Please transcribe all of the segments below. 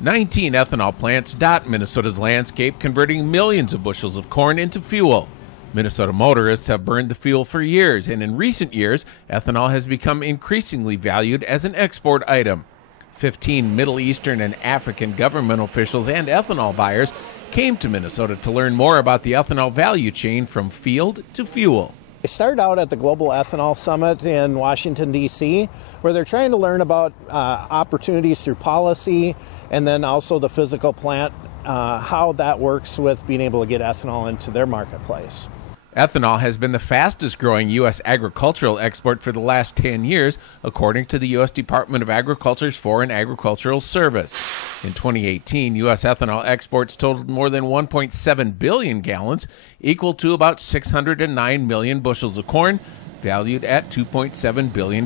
19 ethanol plants dot Minnesota's landscape, converting millions of bushels of corn into fuel. Minnesota motorists have burned the fuel for years, and in recent years, ethanol has become increasingly valued as an export item. 15 Middle Eastern and African government officials and ethanol buyers came to Minnesota to learn more about the ethanol value chain from field to fuel. They started out at the Global Ethanol Summit in Washington, D.C., where they're trying to learn about opportunities through policy and then also the physical plant, how that works with being able to get ethanol into their marketplace. Ethanol has been the fastest growing U.S. agricultural export for the last 10 years, according to the U.S. Department of Agriculture's Foreign Agricultural Service. In 2018, U.S. ethanol exports totaled more than 1.7 billion gallons, equal to about 609 million bushels of corn, valued at $2.7 billion.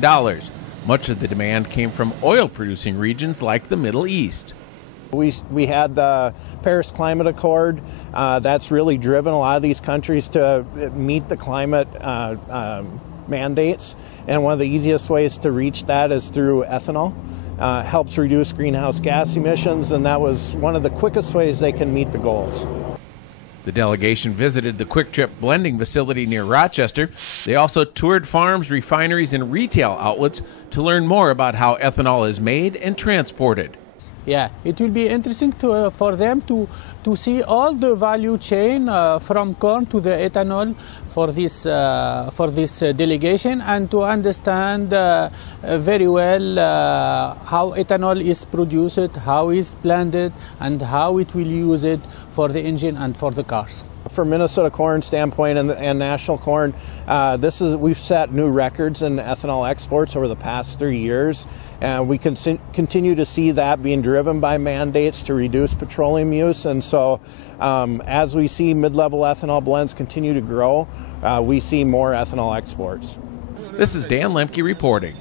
Much of the demand came from oil-producing regions like the Middle East. We had the Paris Climate Accord. That's really driven a lot of these countries to meet the climate mandates. And one of the easiest ways to reach that is through ethanol. Helps reduce greenhouse gas emissions, and that was one of the quickest ways they can meet the goals. The delegation visited the Quick Trip blending facility near Rochester. They also toured farms, refineries, and retail outlets to learn more about how ethanol is made and transported. Yeah, it will be interesting for them to see all the value chain from corn to the ethanol for this delegation, and to understand very well how ethanol is produced, how it's blended, and how it will use it for the engine and for the cars. From Minnesota corn standpoint and national corn, we've set new records in ethanol exports over the past 3 years, and we can continue to see that being driven by mandates to reduce petroleum use. And so as we see mid-level ethanol blends continue to grow, we see more ethanol exports. This is Dan Lemke reporting.